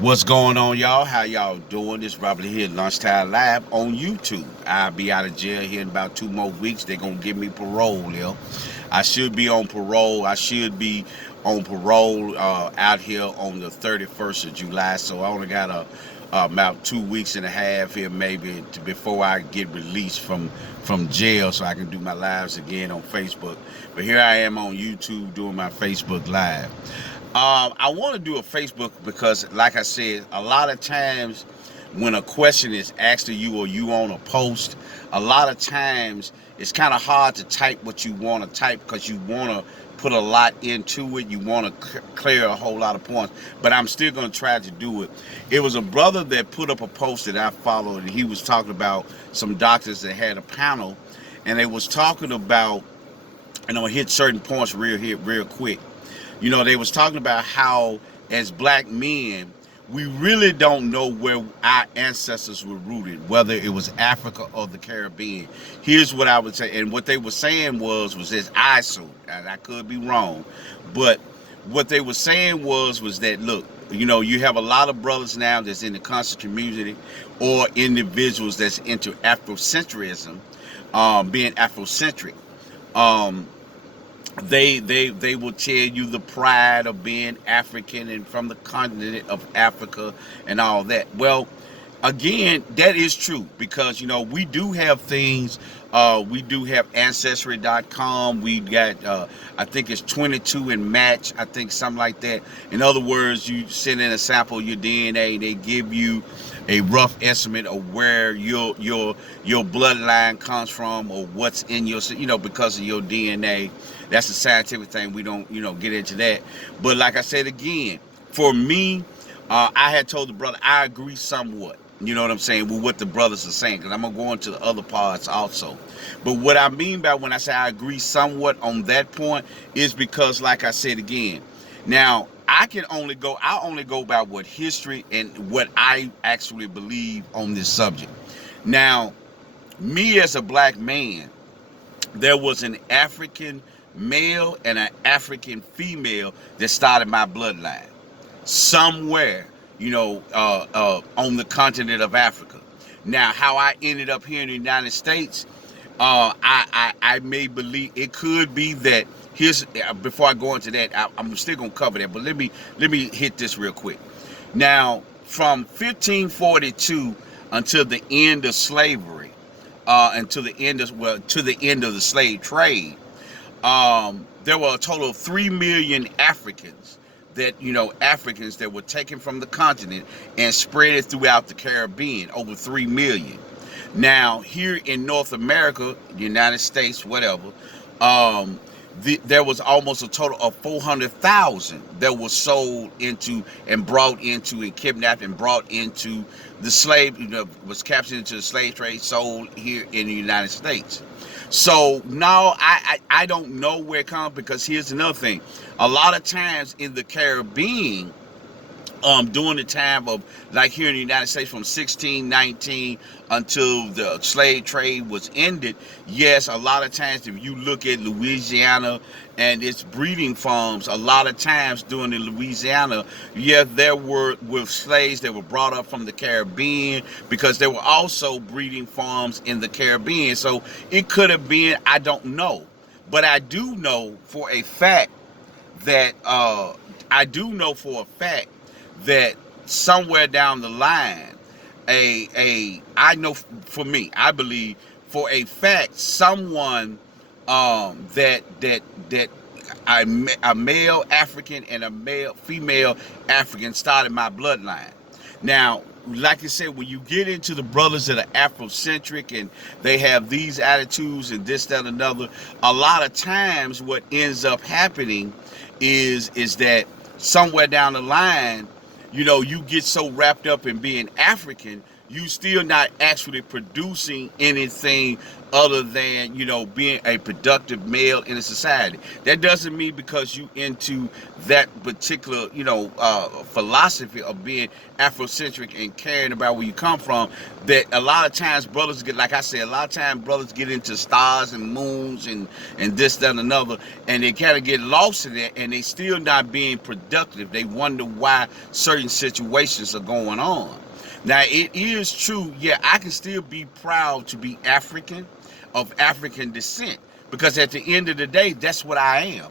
What's going on, y'all? How y'all doing? This Robert here, Lunchtime Live on YouTube. I'll be out of jail here in about 2 more weeks. They're gonna give me parole, yo. I should be on parole. I should be on parole out here on the 31st of July. So I only got about 2 weeks and a half here, maybe, before I get released from jail, so I can do my lives again on Facebook. But here I am on YouTube doing my Facebook Live. I want to do a Facebook because, like I said, a lot of times when a question is asked of you or you on a post, a lot of times it's kind of hard to type what you want to type because you want to put a lot into it. You want to clear a whole lot of points, but I'm still going to try to do it. It was a brother that put up a post that I followed, and he was talking about some doctors that had a panel, and they was talking about, and I'm going to hit certain points real quick. They was talking about how as black men, we really don't know where our ancestors were rooted, whether it was Africa or the Caribbean. Here's what I would say, and what they were saying was this, I assume, and I could be wrong, but what they were saying was that, look, you have a lot of brothers now that's in the conscious community or individuals that's into Afrocentrism, being Afrocentric. Um, they will tell you the pride of being African and from the continent of Africa and all that. Well, again, that is true because we do have things. We do have ancestry.com. We got I think it's 22 and match, I think something like that. In other words, you send in a sample of your DNA, they give you a rough estimate of where your bloodline comes from or what's in your, because of your DNA. That's a scientific thing. We don't get into that. But like I said again, for me, I had told the brother I agree somewhat. You know what I'm saying, with what the brothers are saying, because I'm gonna go into the other parts also. But what I mean by when I say I agree somewhat on that point is because, like I said again, now I only go by what history and what I actually believe on this subject. Now, me as a black man, there was an African male and an African female that started my bloodline somewhere, on the continent of Africa. Now, how I ended up here in the United States, I may believe it could be that. Here's before I go into that, I'm still gonna cover that, but let me hit this real quick. Now, from 1542 until the end of slavery, until the end of to the end of the slave trade, there were a total of 3 million Africans that were taken from the continent and spread it throughout the Caribbean, over 3 million. Now, here in North America, the United States, whatever, there was almost a total of 400,000 that was sold into and brought into and kidnapped and brought into the slave, was captured into the slave trade, sold here in the United States. So now I don't know where it comes, because here's another thing. A lot of times in the Caribbean, during the time of, like here in the United States, from 1619 until the slave trade was ended, yes, a lot of times if you look at Louisiana and its breeding farms, a lot of times during the Louisiana, yeah, there were with slaves that were brought up from the Caribbean, because there were also breeding farms in the Caribbean. So it could have been, I don't know, but I do know for a fact that that somewhere down the line, I know for me, I believe for a fact someone that a male African and a male female African started my bloodline. Now, like I said, when you get into the brothers that are Afrocentric and they have these attitudes and this, that, and another, a lot of times what ends up happening is that somewhere down the line, you get so wrapped up in being African, you still not actually producing anything other than, being a productive male in a society. That doesn't mean because you into that particular, philosophy of being Afrocentric and caring about where you come from, that a lot of times brothers get, like I said, a lot of times brothers get into stars and moons and this, that, and another, and they kind of get lost in that, and they still not being productive. They wonder why certain situations are going on. Now, it is true, yeah, I can still be proud to be African, of African descent, because at the end of the day, that's what I am.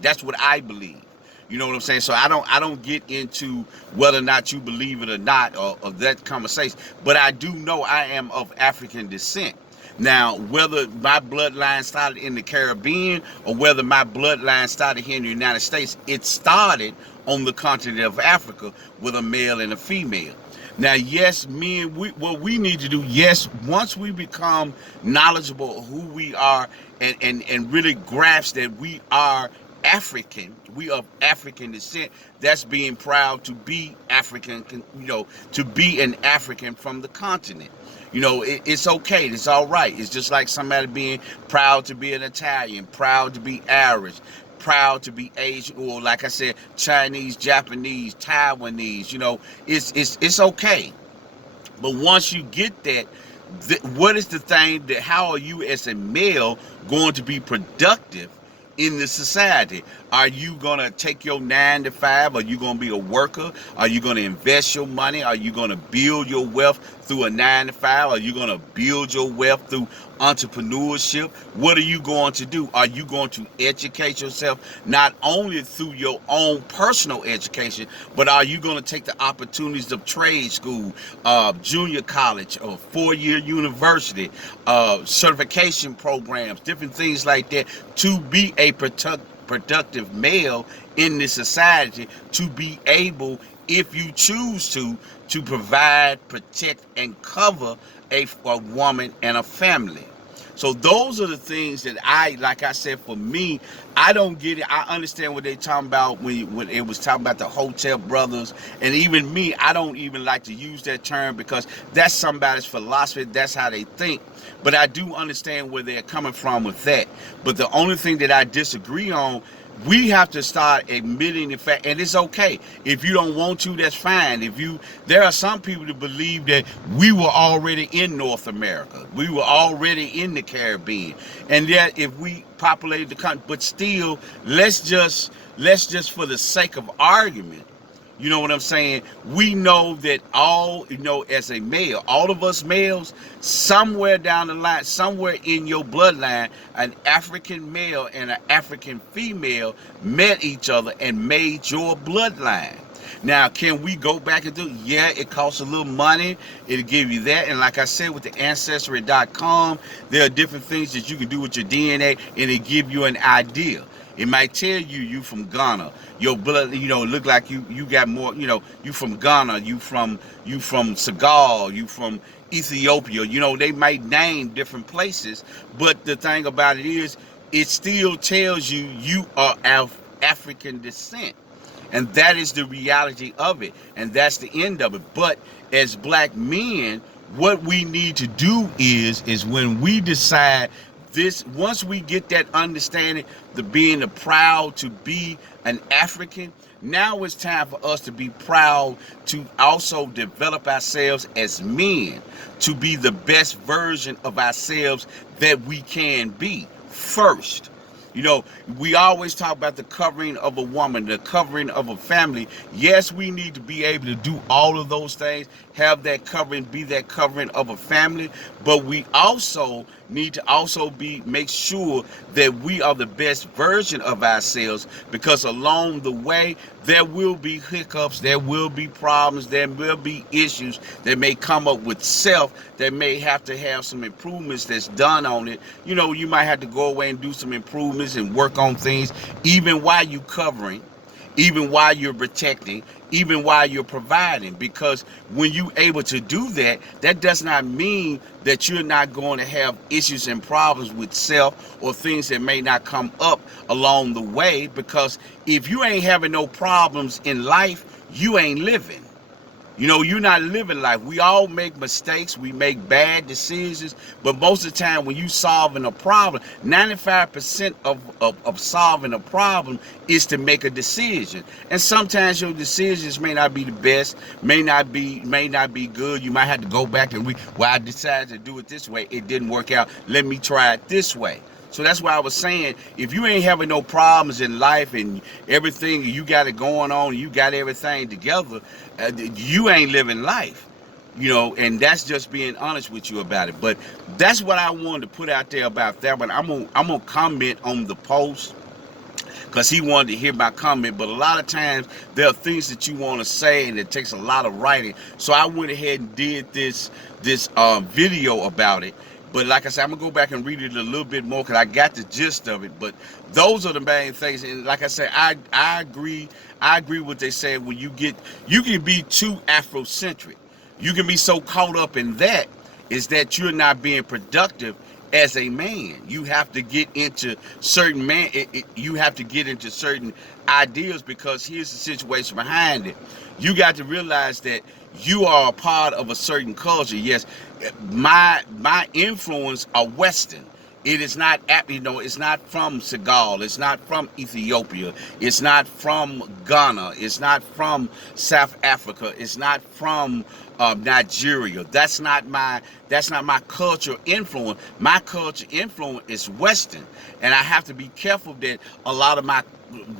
That's what I believe. You know what I'm saying? So I don't get into whether or not you believe it or not, or that conversation. But I do know I am of African descent. Now, whether my bloodline started in the Caribbean or whether my bloodline started here in the United States, it started on the continent of Africa with a male and a female. Now, yes, men, what we need to do, yes, once we become knowledgeable of who we are and really grasp that we are African, we of African descent, that's being proud to be African, to be an African from the continent. It's okay. It's all right. It's just like somebody being proud to be an Italian, proud to be Irish, proud to be Asian, or like I said, Chinese, Japanese, Taiwanese. It's okay. But once you get that, what is the thing that, how are you as a male going to be productive in the society? Are you gonna take your 9 to 5? Are you gonna be a worker? Are you gonna invest your money? Are you gonna build your wealth through a 9 to 5? Are you gonna build your wealth through entrepreneurship? What are you going to do? Are you going to educate yourself not only through your own personal education, but are you going to take the opportunities of trade school, junior college, or 4-year university, certification programs, different things like that, to be a productive male in this society, to be able, if you choose to provide, protect, and cover a woman and a family. So those are the things that like I said, for me, I don't get it. I understand what they're talking about when it was talking about the hotel brothers. And even me, I don't even like to use that term because that's somebody's philosophy. That's how they think. But I do understand where they're coming from with that. But the only thing that I disagree on, we have to start admitting the fact, and it's okay. If you don't want to, that's fine. There are some people that believe that we were already in North America. We were already in the Caribbean. And that if we populated the country, but still, let's just for the sake of argument, you know what I'm saying? We know that as a male, all of us males, somewhere down the line, somewhere in your bloodline, an African male and an African female met each other and made your bloodline. Now, can we go back and do it? Yeah, it costs a little money. It'll give you that. And like I said, with the Ancestry.com, there are different things that you can do with your DNA, and it give you an idea. It might tell you from Ghana. Your blood, look like you got more, you from Ghana, you from Senegal, you from Ethiopia. They might name different places, but the thing about it is, it still tells you are of African descent. And that is the reality of it. And that's the end of it. But as black men, what we need to do is when we decide this, once we get that understanding, the being proud to be an African, now it's time for us to be proud to also develop ourselves as men, to be the best version of ourselves that we can be first. We always talk about the covering of a woman, the covering of a family. Yes, we need to be able to do all of those things, have that covering, be that covering of a family, but we also need to make sure that we are the best version of ourselves, because along the way, there will be hiccups, there will be problems, there will be issues that may come up with self, that may have to have some improvements that's done on it. You might have to go away and do some improvements and work on things, even while you're covering, even while you're protecting, even while you're providing. Because when you're able to do that, that does not mean that you're not going to have issues and problems with self or things that may not come up along the way. Because if you ain't having no problems in life, you ain't living. You know, you're not living life. We all make mistakes. We make bad decisions. But most of the time when you solving a problem, 95% of solving a problem is to make a decision. And sometimes your decisions may not be the best, may not be good. You might have to go back and well, I decided to do it this way. It didn't work out. Let me try it this way. So that's why I was saying, if you ain't having no problems in life and everything, you got it going on, you got everything together, you ain't living life, you know, and that's just being honest with you about it. But that's what I wanted to put out there about that. But I'm gonna comment on the post because he wanted to hear my comment. But a lot of times there are things that you want to say and it takes a lot of writing. So I went ahead and did this video about it. But like I said, I'm gonna go back and read it a little bit more because I got the gist of it. But those are the main things. And like I said, I agree with what they say. When you can be too Afrocentric. You can be so caught up in that is that you're not being productive as a man. You have to get into certain you have to get into certain ideas, because here's the situation behind it. You got to realize that you are a part of a certain culture. Yes, my influence are Western. It is not, it's not from Senegal. It's not from Ethiopia. It's not from Ghana. It's not from South Africa. It's not from Nigeria. That's not my culture influence. My culture influence is Western, and I have to be careful that a lot of my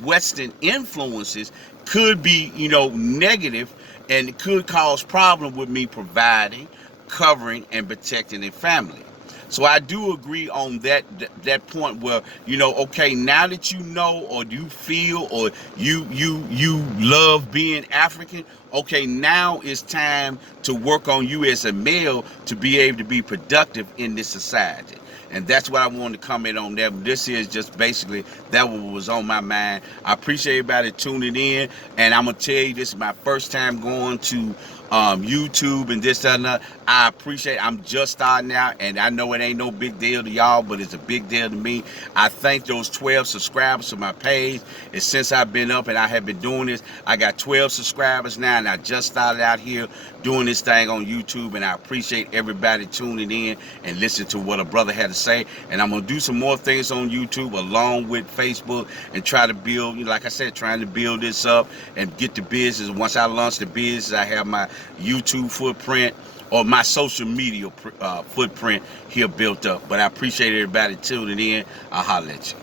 Western influences could be, negative, and it could cause problem with me providing, covering, and protecting a family. So I do agree on that point where, okay, now that you know, or you feel, or you love being African, okay, now it's time to work on you as a male to be able to be productive in this society. And that's what I wanted to comment on that. This is just basically that what was on my mind. I appreciate everybody tuning in. And I'm going to tell you, this is my first time going to YouTube and this, that, and that. I appreciate it. I'm just starting out, and I know it ain't no big deal to y'all, but it's a big deal to me. I thank those 12 subscribers to my page. And since I've been up and I have been doing this, I got 12 subscribers now, and I just started out here doing this thing on YouTube. And I appreciate everybody tuning in and listening to what a brother had to say. And I'm going to do some more things on YouTube along with Facebook and try to build, like I said, trying to build this up and get the business. Once I launch the business, I have my YouTube footprint or my social media footprint here built up. But I appreciate everybody tuning in. I'll holler at you.